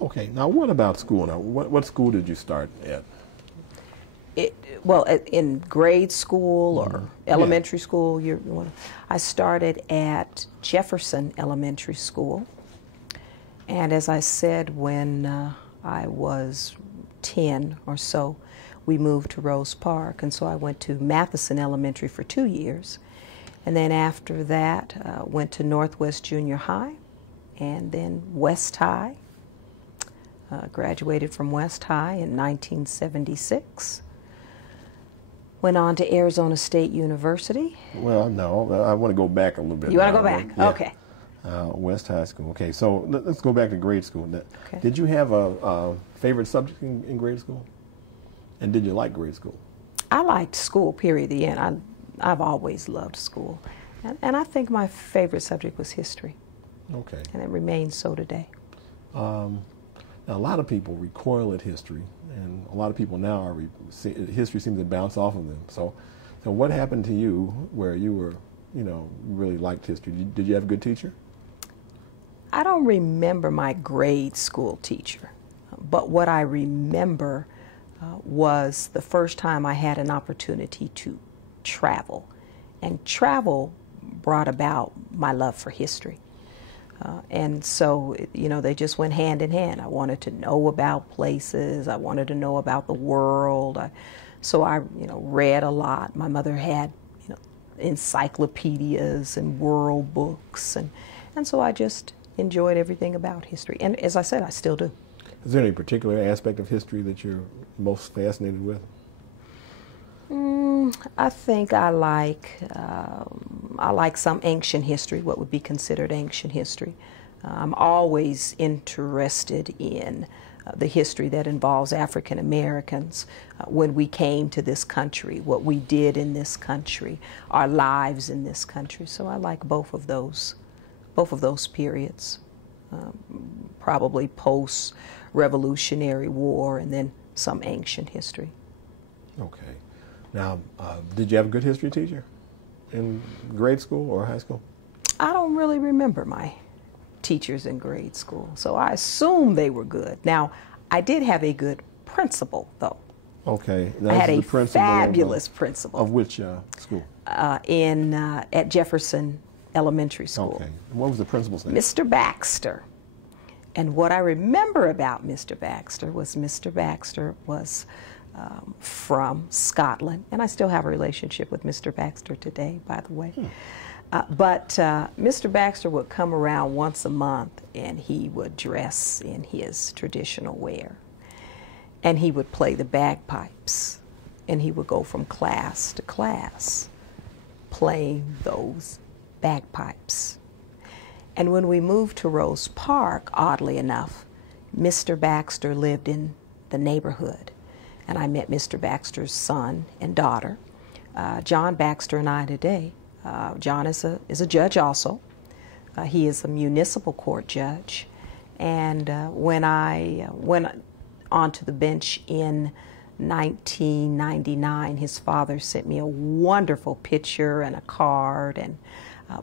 Okay. Now, what about school? Now, what school did you start at? Well, in grade school or elementary Yeah. school, I started at Jefferson Elementary School. And as I said, when I was 10 or so, we moved to Rose Park. And so I went to Matheson Elementary for 2 years. And then after that, went to Northwest Junior High and then West High. Graduated from West High in 1976. Went on to Arizona State University. Well, no, I want to go back a little bit. You want to go back? Yeah. Okay. West High School. Okay, so let's go back to grade school. Okay. Did you have a favorite subject in grade school? And did you like grade school? I liked school, period, the end. I've always loved school. And I think my favorite subject was history. Okay. And it remains so today. Now, a lot of people recoil at history, and a lot of people now history seems to bounce off of them. So what happened to you where you were, really liked history? Did you have a good teacher? I don't remember my grade school teacher, but what I remember was the first time I had an opportunity to travel. And travel brought about my love for history. And so, they just went hand in hand. I wanted to know about places. I wanted to know about the world. So I read a lot. My mother had, encyclopedias and world books. And so I just enjoyed everything about history. And as I said, I still do. Is there any particular aspect of history that you're most fascinated with? I think I like some ancient history, what would be considered ancient history. I'm always interested in the history that involves African Americans, when we came to this country, what we did in this country, our lives in this country. So I like both of those periods, probably post-Revolutionary War and then some ancient history. Okay. Now, did you have a good history teacher in grade school or high school? I don't really remember my teachers in grade school, so I assume they were good. Now, I did have a good principal, though. Okay. I had a fabulous principal. Of which school? At Jefferson Elementary School. Okay. And what was the principal's name? Mr. Baxter. And what I remember about Mr. Baxter was from Scotland, and I still have a relationship with Mr. Baxter today, by the way. But Mr. Baxter would come around once a month, and he would dress in his traditional wear, and he would play the bagpipes, and he would go from class to class playing those bagpipes. And when we moved to Rose Park, oddly enough, Mr. Baxter lived in the neighborhood. And I met Mr. Baxter's son and daughter, John Baxter, and I today. John is a judge also. He is a municipal court judge. And when I went onto the bench in 1999, his father sent me a wonderful picture and a card.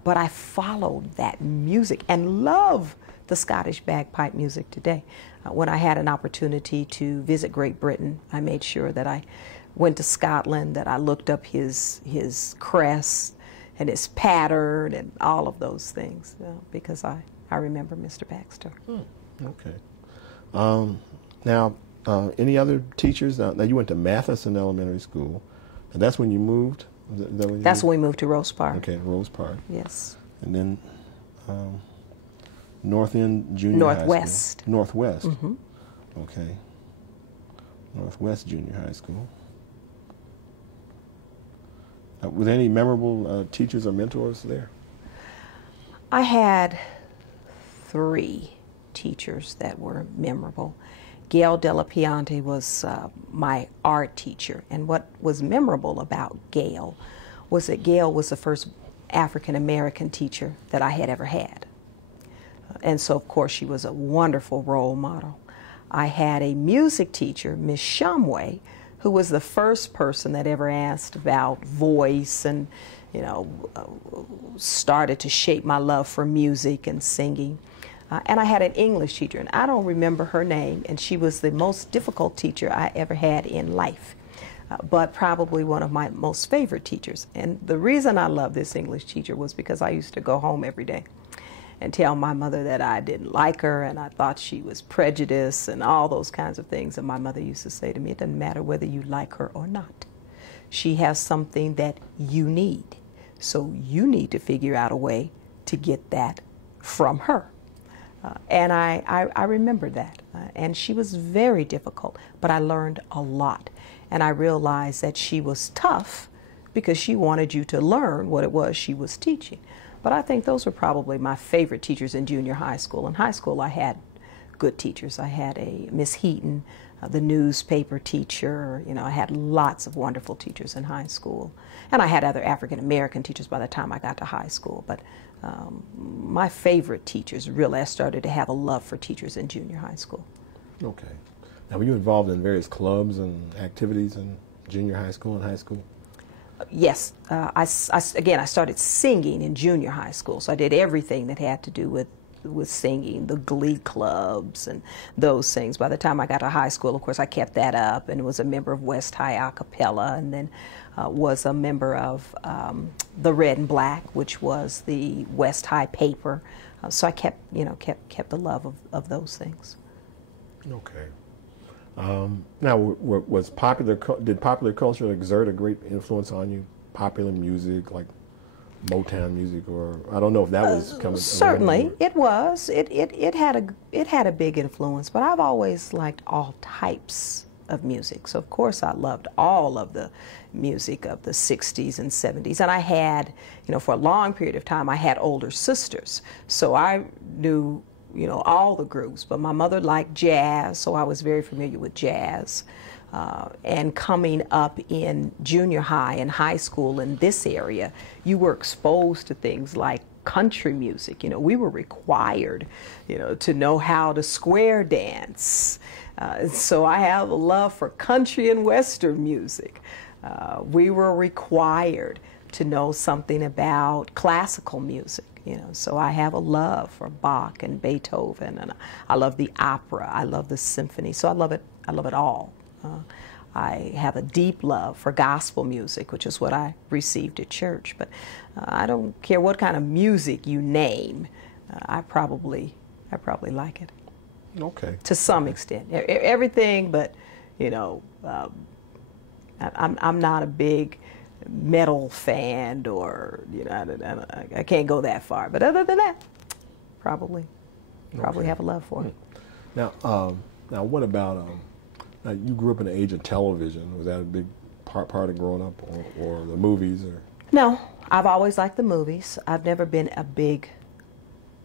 But I followed that music and love the Scottish bagpipe music today. When I had an opportunity to visit Great Britain, I made sure that I went to Scotland, that I looked up his crest and his pattern and all of those things, because I remember Mr. Baxter. Okay. Now, any other teachers? Now you went to Matheson Elementary School, and that's when you moved? That's when we moved to Rose Park. Okay, Rose Park. Yes. And then North End Junior High School. Northwest. Northwest. Mm-hmm. Okay. Northwest Junior High School. Were there any memorable teachers or mentors there? I had 3 teachers that were memorable. Gail Della Piante was my art teacher, and what was memorable about Gail was that Gail was the first African American teacher that I had ever had. And so, of course, she was a wonderful role model. I had a music teacher, Miss Shumway, who was the first person that ever asked about voice and, started to shape my love for music and singing. And I had an English teacher, and I don't remember her name, and she was the most difficult teacher I ever had in life, but probably one of my most favorite teachers. And the reason I loved this English teacher was because I used to go home every day and tell my mother that I didn't like her and I thought she was prejudiced and all those kinds of things. And my mother used to say to me, it doesn't matter whether you like her or not. She has something that you need. So you need to figure out a way to get that from her. And I remember that. And she was very difficult, but I learned a lot. And I realized that she was tough because she wanted you to learn what it was she was teaching. But I think those were probably my favorite teachers in junior high school. In high school, I had good teachers. I had a Miss Heaton, the newspaper teacher. You know, I had lots of wonderful teachers in high school. And I had other African-American teachers by the time I got to high school. But my favorite teachers, really, I started to have a love for teachers in junior high school. Okay. Now, were you involved in various clubs and activities in junior high school and high school? Yes. I started singing in junior high school, so I did everything that had to do with singing, the glee clubs and those things. By the time I got to high school, of course, I kept that up and was a member of West High a cappella, and then was a member of the Red and Black, which was the West High paper. So I kept the love of those things. Okay. Now, did popular culture exert a great influence on you? Popular music, like Motown music, or I don't know if that was coming. Certainly, it was. It had a big influence. But I've always liked all types of music. So of course I loved all of the music of the 60s and 70s. And I had, for a long period of time, I had older sisters. So I knew all the groups, but my mother liked jazz, so I was very familiar with jazz. And coming up in junior high and high school in this area, you were exposed to things like country music. We were required, to know how to square dance. So I have a love for country and western music. We were required to know something about classical music. So I have a love for Bach and Beethoven, and I love the opera. I love the symphony. So I love it. I love it all. I have a deep love for gospel music, which is what I received at church. But I don't care what kind of music you name. I probably like it. Okay. To some extent, everything, but I'm not a big metal fan, or I can't go that far. But other than that, probably have a love for it. Now, what about you grew up in the age of television? Was that a big part of growing up, or the movies? Or? No, I've always liked the movies. I've never been a big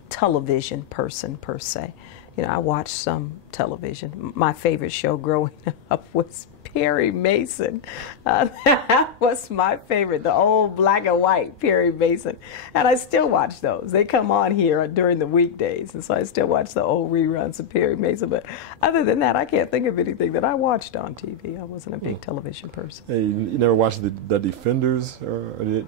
television person per se. I watched some television. My favorite show growing up was Perry Mason. That was my favorite, the old black and white Perry Mason. And I still watch those. They come on here during the weekdays, and so I still watch the old reruns of Perry Mason. But other than that, I can't think of anything that I watched on TV. I wasn't a big television person. Hey, you never watched the Defenders, or do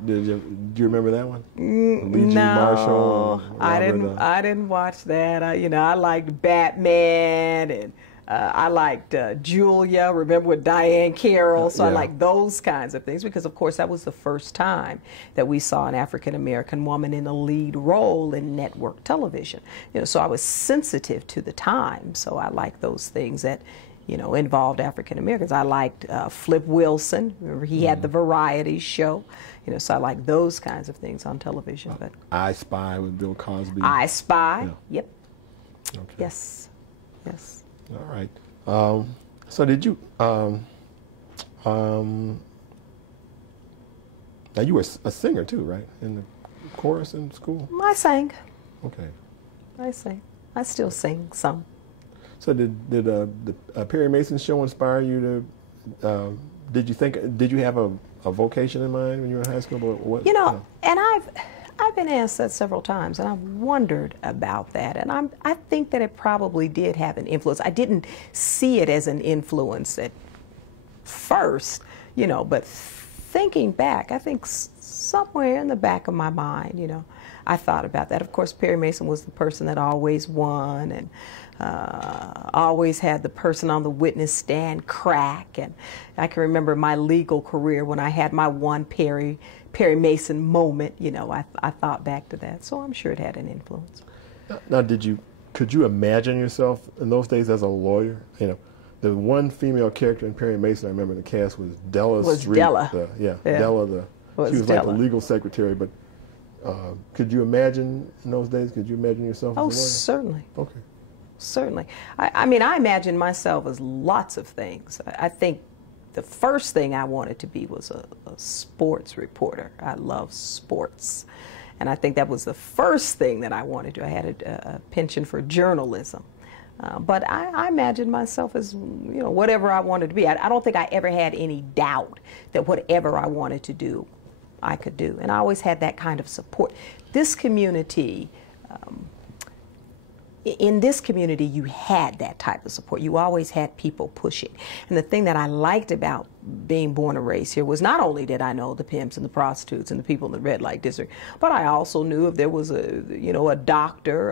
you remember that one? No, I didn't watch that. I liked Batman, and I liked Julia, remember, with Diane Carroll. So yeah. I liked those kinds of things because, of course, that was the first time that we saw an African-American woman in a lead role in network television. So I was sensitive to the time. So I liked those things that, involved African-Americans. I liked Flip Wilson. Remember, he had the variety show. So I like those kinds of things on television. But I Spy with Bill Cosby. I Spy, yeah. Yep. Okay. Yes. All right. So did you? Now you were a singer too, right? In the chorus in school. I sang. Okay. I sang. I still sing some. So did the Perry Mason show inspire you to? Did you have a vocation in mind when you were in high school? What, and I've been asked that several times, and I've wondered about that. And I think that it probably did have an influence. I didn't see it as an influence at first, but thinking back, I think somewhere in the back of my mind, I thought about that. Of course, Perry Mason was the person that always won, and always had the person on the witness stand crack. And I can remember my legal career when I had my one Perry Mason moment. You know, I thought back to that, so I'm sure it had an influence. Now, could you imagine yourself in those days as a lawyer? You know, the one female character in Perry Mason I remember in the cast was Della Street. Della. Della. She was like the legal secretary. But could you imagine in those days? Could you imagine yourself as a lawyer? Oh, certainly. Okay. Certainly. I mean, I imagine myself as lots of things. I think the first thing I wanted to be was a sports reporter. I love sports. And I think that was the first thing that I wanted to. I had a penchant for journalism. But I imagined myself as, you know, whatever I wanted to be. I don't think I ever had any doubt that whatever I wanted to do, I could do. And I always had that kind of support. This community, in this community, you had that type of support. You always had people pushing. And the thing that I liked about being born and raised here was not only did I know the pimps and the prostitutes and the people in the red light district, but I also knew if there was a doctor,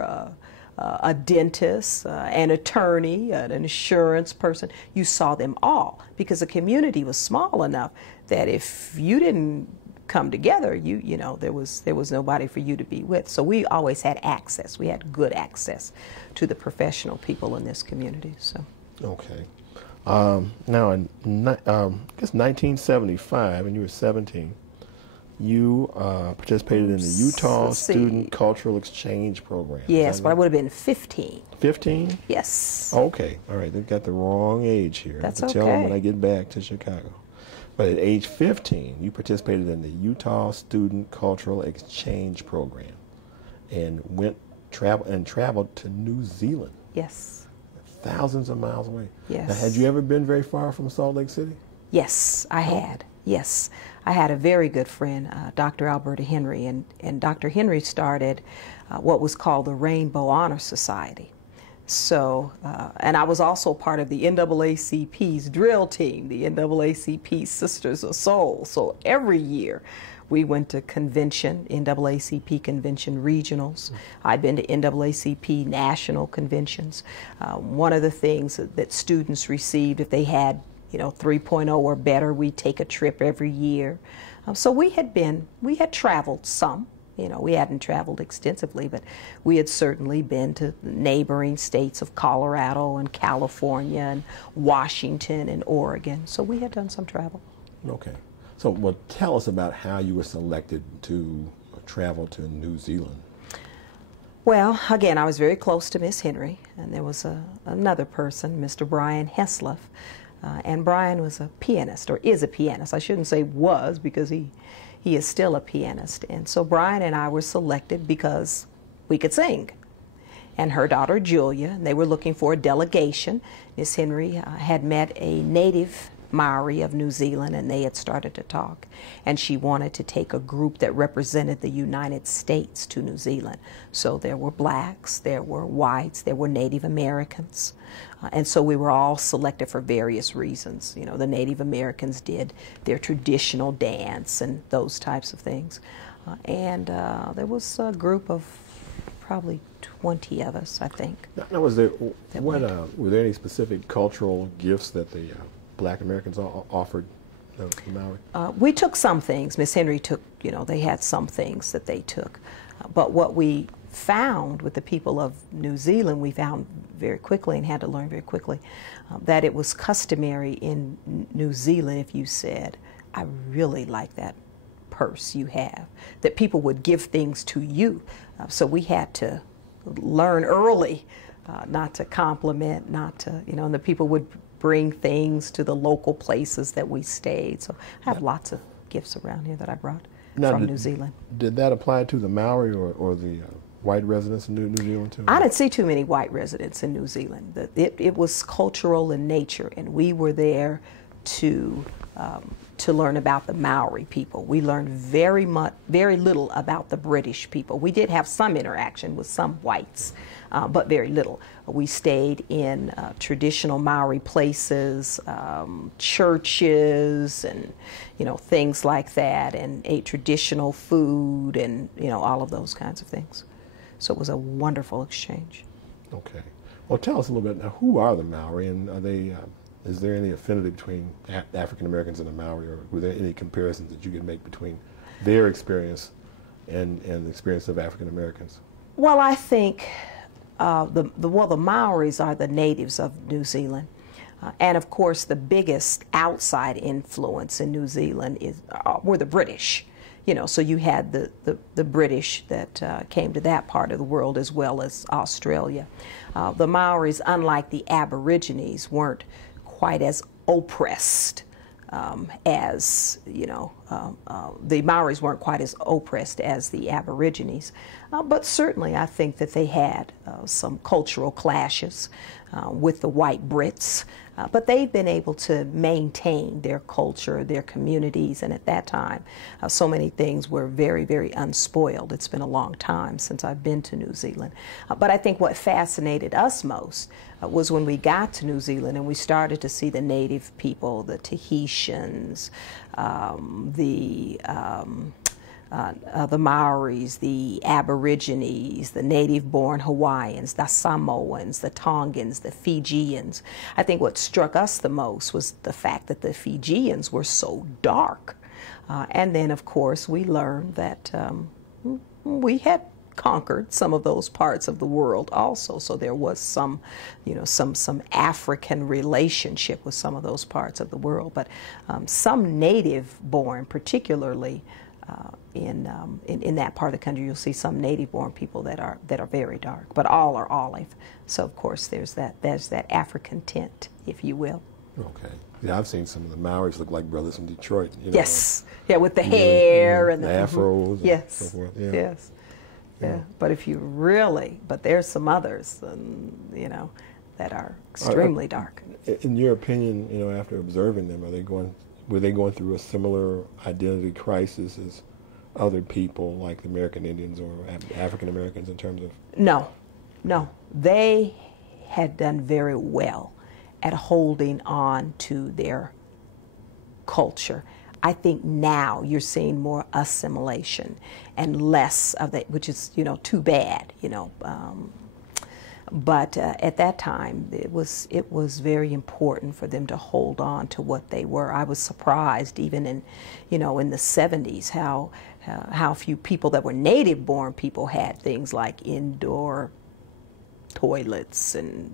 a dentist, an attorney, an insurance person, you saw them all, because the community was small enough that if you didn't come together, you know, there was nobody for you to be with. So we always had access. We had good access to the professional people in this community. So. Okay. Now, in I guess 1975, when you were 17, you participated in the Utah Student Cultural Exchange Program. Yes, but I would have been 15. 15? Yes. Okay. All right. They've got the wrong age here. That's okay. Tell them when I get back to Chicago. But at age 15, you participated in the Utah Student Cultural Exchange Program and traveled to New Zealand. Yes. Thousands of miles away. Yes. Now, had you ever been very far from Salt Lake City? Yes, I had. Yes. I had a very good friend, Dr. Alberta Henry, and Dr. Henry started what was called the Rainbow Honor Society. So, and I was also part of the NAACP's drill team, the NAACP Sisters of Soul. So every year we went to convention, NAACP convention regionals. I've been to NAACP national conventions. One of the things that students received if they had 3.0 or better, we take a trip every year. So we had traveled some. We hadn't traveled extensively, but we had certainly been to neighboring states of Colorado and California and Washington and Oregon. So we had done some travel. Okay. So, well, tell us about how you were selected to travel to New Zealand. Well, again, I was very close to Miss Henry, and there was another person, Mr. Brian Heslov. And Brian was a pianist, or is a pianist. I shouldn't say was, because he is still a pianist. And so Brian and I were selected because we could sing. And her daughter Julia, and they were looking for a delegation. Miss Henry had met a native Maori of New Zealand, and they had started to talk. And she wanted to take a group that represented the United States to New Zealand. So there were blacks, there were whites, there were Native Americans. And so we were all selected for various reasons. The Native Americans did their traditional dance and those types of things. And there was a group of probably 20 of us, I think. Now, were there any specific cultural gifts that the Black Americans offered the Maori? We took some things. Miss Henry took, they had some things that they took. But what we found with the people of New Zealand, we found very quickly and had to learn very quickly that it was customary in New Zealand if you said, I really like that purse you have, that people would give things to you. So we had to learn early not to compliment, not to, and the people would bring things to the local places that we stayed. So I have lots of gifts around here that I brought from New Zealand. Did that apply to the Maori or the white residents in New Zealand too? I didn't see too many white residents in New Zealand. It was cultural in nature, and we were there to learn about the Maori people. We learned very little about the British people. We did have some interaction with some whites, but very little. We stayed in traditional Maori places, churches, and things like that, and ate traditional food, and all of those kinds of things. So it was a wonderful exchange. Okay. Well, tell us a little bit now. Who are the Maori, and are they? Is there any affinity between African Americans and the Maori, or were there any comparisons that you could make between their experience and the experience of African Americans? Well, I think the Maoris are the natives of New Zealand. And of course, the biggest outside influence in New Zealand were the British. So you had the British that came to that part of the world, as well as Australia. The Maoris, unlike the Aborigines, weren't quite as oppressed as, the Maoris weren't quite as oppressed as the Aborigines. But certainly I think that they had some cultural clashes with the white Brits. But they've been able to maintain their culture, their communities, and at that time, so many things were very, very unspoiled. It's been a long time since I've been to New Zealand. But I think what fascinated us most was when we got to New Zealand and we started to see the native people, the Tahitians, the Maoris, the Aborigines, the native-born Hawaiians, the Samoans, the Tongans, the Fijians. I think what struck us the most was the fact that the Fijians were so dark. And then, of course, we learned that we had conquered some of those parts of the world also. So there was some, some African relationship with some of those parts of the world. But some native-born, particularly, in that part of the country, you'll see some native-born people that are very dark, but all are olive. So of course there's that African tint, if you will. Okay. Yeah, I've seen some of the Maoris look like brothers from Detroit. Yes. Yeah, with the hair and the afros. Yes. And so forth. Yeah. Yes. Yeah. But there's some others, that are extremely dark. In your opinion, after observing them, were they going through a similar identity crisis as other people like the American Indians or African Americans in terms of? No. They had done very well at holding on to their culture. I think now you're seeing more assimilation and less of that, which is, too bad, But at that time, it was very important for them to hold on to what they were. I was surprised, even in the 70s, how few people that were native-born people had things like indoor toilets and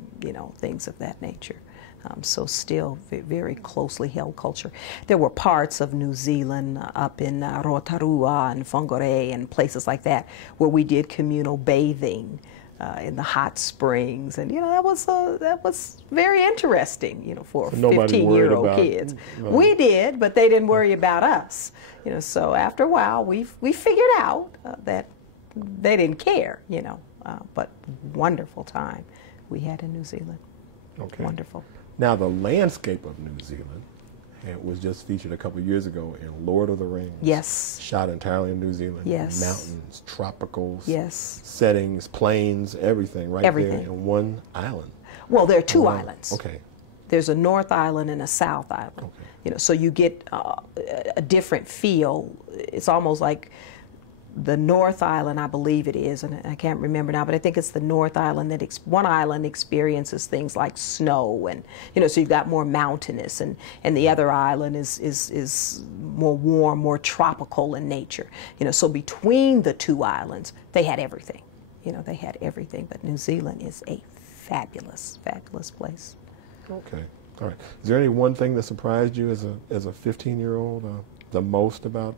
things of that nature. So still very closely held culture. There were parts of New Zealand up in Rotorua and Whangarei and places like that where we did communal bathing in the hot springs, and that was very interesting, for so 15-year-old kids. We did, but they didn't worry about us. So after a while, we figured out that they didn't care. But wonderful time we had in New Zealand. Okay. Wonderful. Now the landscape of New Zealand was just featured a couple of years ago in Lord of the Rings. Yes. Shot entirely in New Zealand. Yes. Mountains, tropicals. Yes. Settings, plains, everything there in one island. Well, there are two islands. Okay. There's a North Island and a South Island. Okay. So you get a different feel. It's almost like the North Island, I believe it is, and I can't remember now, but I think it's the North Island that one island experiences things like snow, and so you've got more mountainous, and the other island is more warm, more tropical in nature. So between the two islands, they had everything. They had everything. But New Zealand is a fabulous, fabulous place. Okay, all right. Is there any one thing that surprised you as a 15-year-old the most about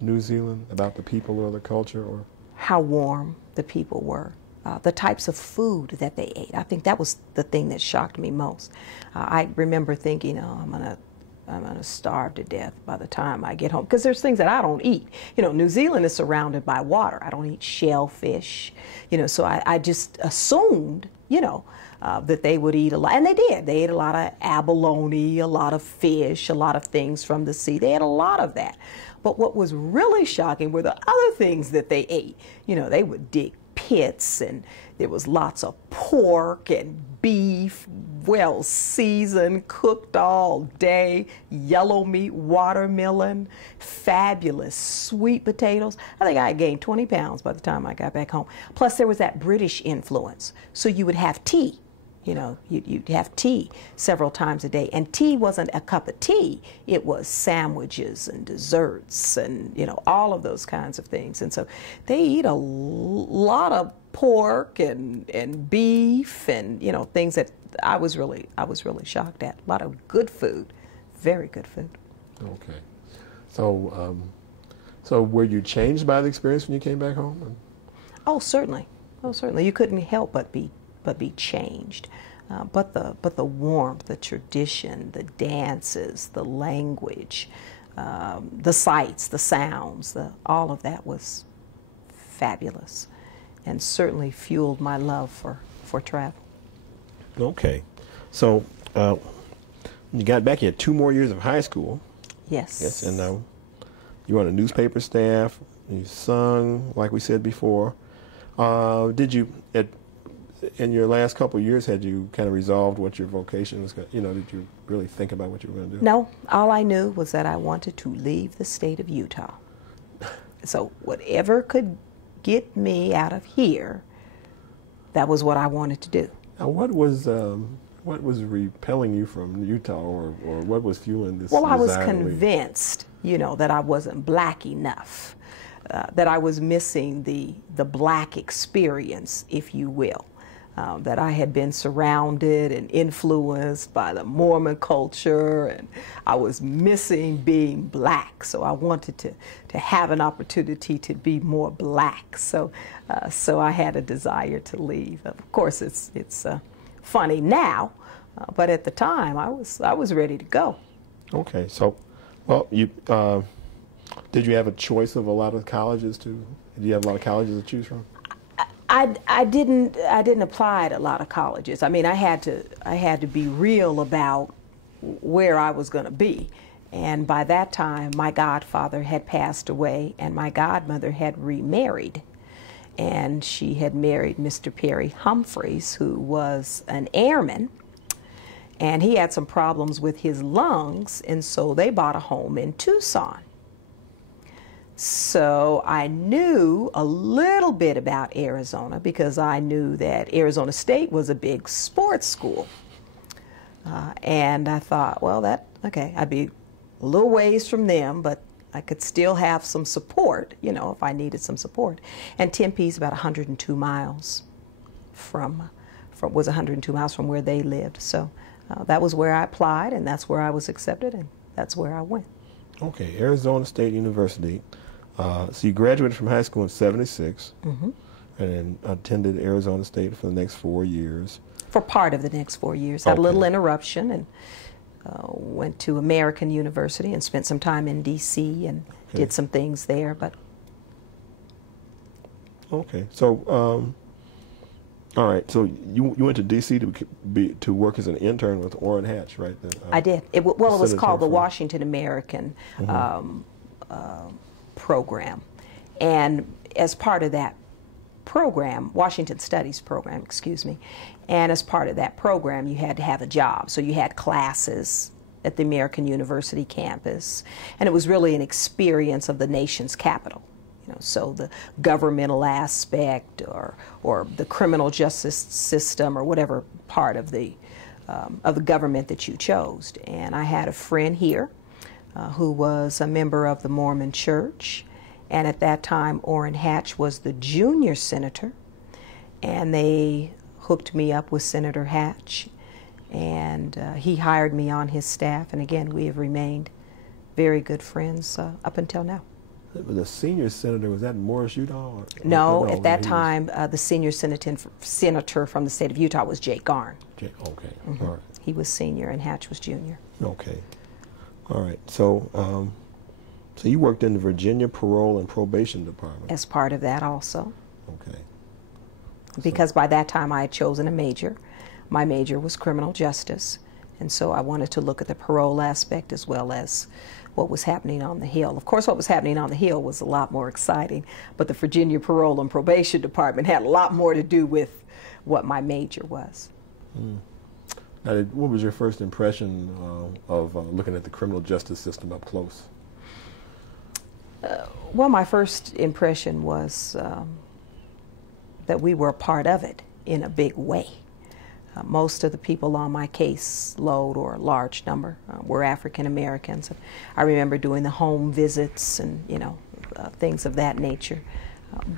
New Zealand, about the people or the culture? Or how warm the people were, the types of food that they ate. I think that was the thing that shocked me most. I remember thinking, I'm gonna starve to death by the time I get home, because there's things that I don't eat. New Zealand is surrounded by water. I don't eat shellfish, so I just assumed, that they would eat a lot, and they did. They ate a lot of abalone, a lot of fish, a lot of things from the sea. They had a lot of that. But what was really shocking were the other things that they ate. They would dig pits, and there was lots of pork and beef, well seasoned, cooked all day, yellow meat, watermelon, fabulous sweet potatoes. I think I had gained 20 pounds by the time I got back home. Plus there was that British influence. So you would have tea. You know, you'd have tea several times a day. And tea wasn't a cup of tea. It was sandwiches and desserts and, you know, all of those kinds of things. And so they eat a lot of pork and beef and, you know, things that I was really shocked at. A lot of good food, very good food. Okay. So, so were you changed by the experience when you came back home? Oh, certainly. Oh, certainly. You couldn't help but be changed. But the warmth, the tradition, the dances, the language, the sights, the sounds, all of that was fabulous, and certainly fueled my love for travel. Okay. So when you got back, you had 2 more years of high school. Yes. Yes, and you were on a newspaper staff. You sung, like we said before. Did you, in your last couple of years, had you kind of resolved what your vocation was? You know, did you really think about what you were going to do? No. All I knew was that I wanted to leave the state of Utah. So whatever could get me out of here, that was what I wanted to do. Now, what was repelling you from Utah, or what was fueling this? Well, I was desire to leave? convinced, you know, that I wasn't black enough, that I was missing the black experience, if you will. That I had been surrounded and influenced by the Mormon culture, and I was missing being black. So I wanted to have an opportunity to be more black. So I had a desire to leave. Of course, it's funny now, but at the time I was ready to go. Okay, so well, you did you have a choice of a lot of colleges to? Did you have a lot of colleges to choose from? I didn't apply at a lot of colleges. I mean, I had to be real about where I was going to be. And by that time, my godfather had passed away, and my godmother had remarried. And she had married Mr. Perry Humphreys, who was an airman. And he had some problems with his lungs, and so they bought a home in Tucson. So I knew a little bit about Arizona because I knew that Arizona State was a big sports school. And I thought, well, okay, I'd be a little ways from them, but I could still have some support, you know, if I needed some support. And Tempe's about 102 miles was 102 miles from where they lived. So that was where I applied, and that's where I was accepted, and that's where I went. Okay, Arizona State University. So you graduated from high school in '76, Mm-hmm. and attended Arizona State for the next 4 years. For part of the next 4 years. Had a little interruption, and went to American University and spent some time in D.C. and did some things there. But okay, so all right, so you went to D.C. to work as an intern with Orrin Hatch, right? I did. It was called the Washington American program, and as part of that program, Washington Studies program, excuse me, and as part of that program, you had to have a job. So you had classes at the American University campus, and it was really an experience of the nation's capital. You know, so the governmental aspect, or the criminal justice system, or whatever part of the government that you chose. And I had a friend here who was a member of the Mormon Church, and at that time Orrin Hatch was the junior senator, and they hooked me up with Senator Hatch, and he hired me on his staff, and again we have remained very good friends up until now. The senior senator, was that Morris Udall? No, at that time the senior senator from the state of Utah was Jake Garn. Okay, Mm-hmm. All right. He was senior and Hatch was junior. Okay. All right, so so you worked in the Virginia Parole and Probation Department. As part of that also. Okay. Because by that time I had chosen a major. My major was criminal justice, And so I wanted to look at the parole aspect as well as what was happening on the Hill. Of course, what was happening on the Hill was a lot more exciting, but the Virginia Parole and Probation Department had a lot more to do with what my major was. Now, what was your first impression of looking at the criminal justice system up close? Well, my first impression was that we were a part of it in a big way. Most of the people on my caseload, or a large number, were African Americans. I remember doing the home visits and, things of that nature.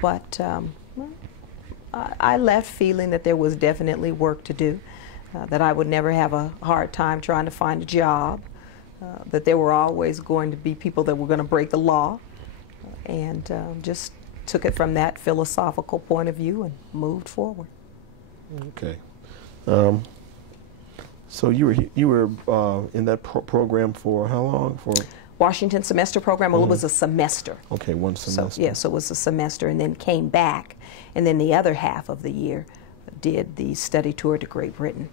But I left feeling that there was definitely work to do, that I would never have a hard time trying to find a job, that there were always going to be people that were going to break the law, and just took it from that philosophical point of view and moved forward. Okay. So you were in that program for how long? For Washington semester program. Well, it was a semester. Okay, one semester. So, so it was a semester, and then came back, and then the other half of the year did the study tour to Great Britain.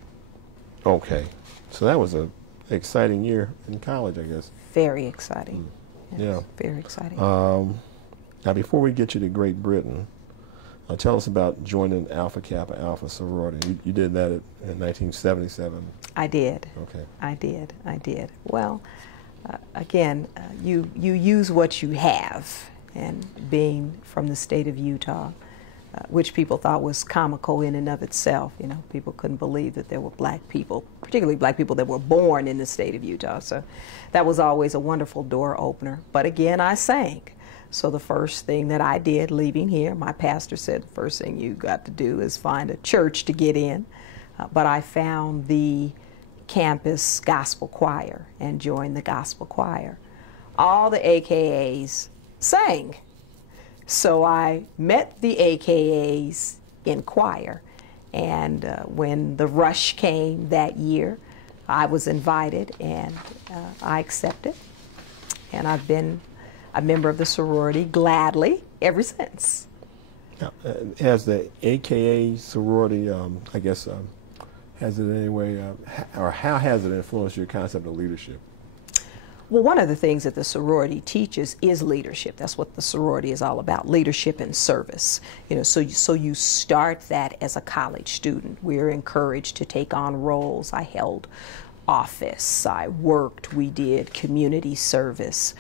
Okay, so that was an exciting year in college, I guess. Very exciting. Yes, yeah, very exciting. Now, before we get you to Great Britain, tell us about joining Alpha Kappa Alpha sorority. You did that in 1977. I did. Okay. I did. Well, again, you use what you have, and being from the state of Utah, which people thought was comical in and of itself. People couldn't believe that there were black people, particularly black people that were born in the state of Utah. So that was always a wonderful door opener. But again, I sang. So the first thing that I did leaving here, my pastor said, the first thing you got to do is find a church to get in. But I found the campus gospel choir and joined the gospel choir. All the AKAs sang. So I met the AKAs in choir. And when the rush came that year, I was invited, and I accepted. And I've been a member of the sorority gladly ever since. Now, has the AKA sorority, I guess, has it in any way, or how has it influenced your concept of leadership? Well, one of the things that the sorority teaches is leadership. That's what the sorority is all about, leadership and service. So you start that as a college student. We're encouraged to take on roles. I held office, I worked, we did community service.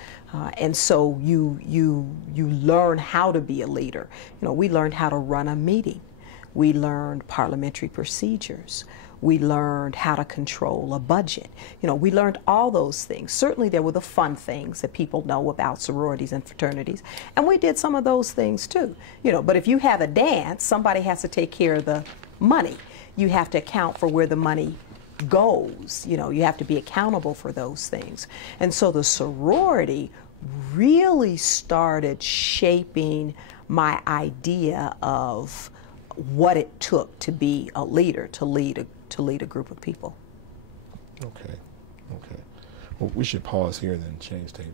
And so you learn how to be a leader. We learned how to run a meeting. We learned parliamentary procedures. We learned how to control a budget. We learned all those things. Certainly there were the fun things that people know about sororities and fraternities, and we did some of those things too. But if you have a dance, somebody has to take care of the money. You have to account for where the money goes. You have to be accountable for those things. And so the sorority really started shaping my idea of what it took to be a leader, to lead a group of people. Okay. Well, we should pause here and then change tape.